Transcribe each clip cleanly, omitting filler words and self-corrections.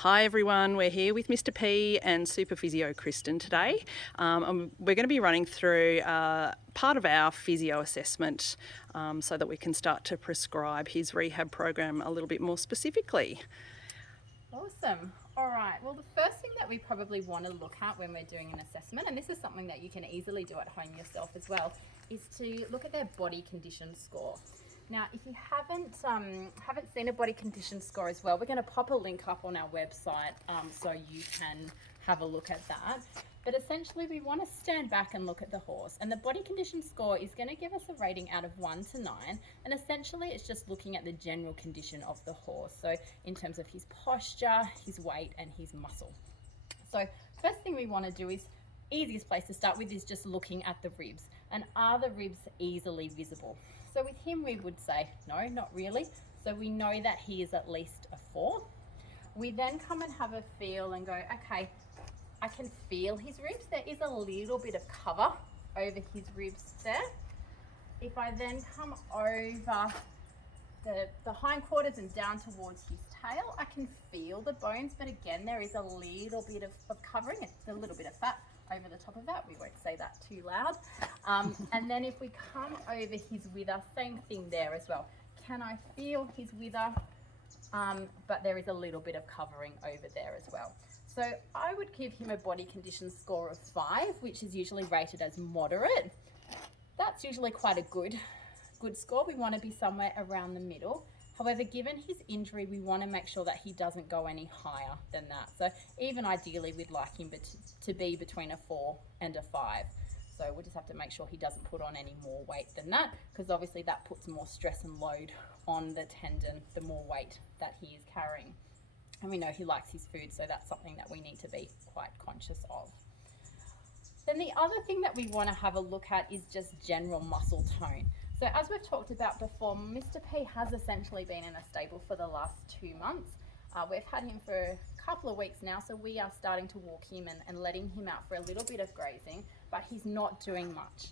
Hi everyone, we're here with Mr. P and Super Physio Kristin today. We're going to be running through part of our physio assessment so that we can start to prescribe his rehab program a little bit more specifically. Awesome. All right, well, the first thing that we probably want to look at when we're doing an assessment, and this is something that you can easily do at home yourself as well, is to look at their body condition score. Now, if you haven't seen a body condition score as well, we're going to pop a link up on our website so you can have a look at that. But essentially, we want to stand back and look at the horse. And the body condition score is going to give us a rating out of 1 to 9. And essentially, it's just looking at the general condition of the horse. So in terms of his posture, his weight, and his muscle. So first thing we want to do is, easiest place to start with is just looking at the ribs. And are the ribs easily visible? So with him, we would say, no, not really. So we know that he is at least a 4. We then come and have a feel and go, okay, I can feel his ribs. There is a little bit of cover over his ribs there. If I then come over the hindquarters and down towards his tail, I can feel the bones, but again, there is a little bit of covering. It's a little bit of fat over the top of that. We won't say that too loud. And then if we come over his wither, same thing there as well. Can I feel his wither? But there is a little bit of covering over there as well. So I would give him a body condition score of 5, which is usually rated as moderate. That's usually quite a good score. We want to be somewhere around the middle. However, given his injury, we want to make sure that he doesn't go any higher than that. So even ideally, we'd like him to be between a 4 and a 5. So we'll just have to make sure he doesn't put on any more weight than that, because obviously that puts more stress and load on the tendon, the more weight that he is carrying. And we know he likes his food, so that's something that we need to be quite conscious of. Then the other thing that we want to have a look at is just general muscle tone. So as we've talked about before, Mr. P has essentially been in a stable for the last 2 months. We've had him for a couple of weeks now, so we are starting to walk him and letting him out for a little bit of grazing, but he's not doing much.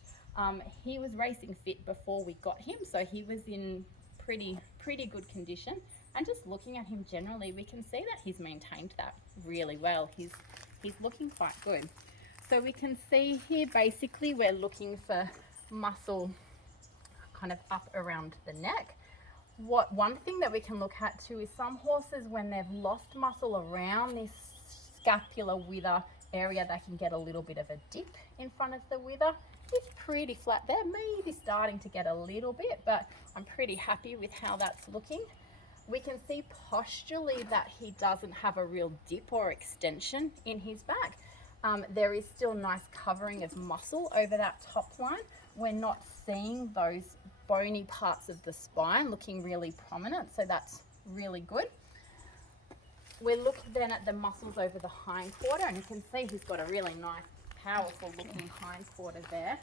He was racing fit before we got him, so he was in pretty good condition. And just looking at him generally, we can see that he's maintained that really well. He's looking quite good. So we can see here, basically, we're looking for muscle kind of up around the neck. One thing that we can look at too is some horses, when they've lost muscle around this scapular wither area, they can get a little bit of a dip in front of the wither. It's pretty flat there, maybe starting to get a little bit, but I'm pretty happy with how that's looking. We can see posturally that he doesn't have a real dip or extension in his back. There is still nice covering of muscle over that top line. We're not seeing those bony parts of the spine looking really prominent, so that's really good. We look then at the muscles over the hindquarter, and you can see he's got a really nice, powerful looking hindquarter there.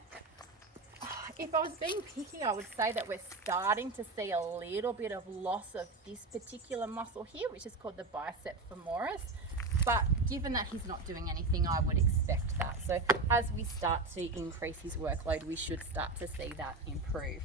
If I was being picky, I would say that we're starting to see a little bit of loss of this particular muscle here, which is called the bicep femoris. But given that he's not doing anything, I would expect that. So as we start to increase his workload, we should start to see that improve.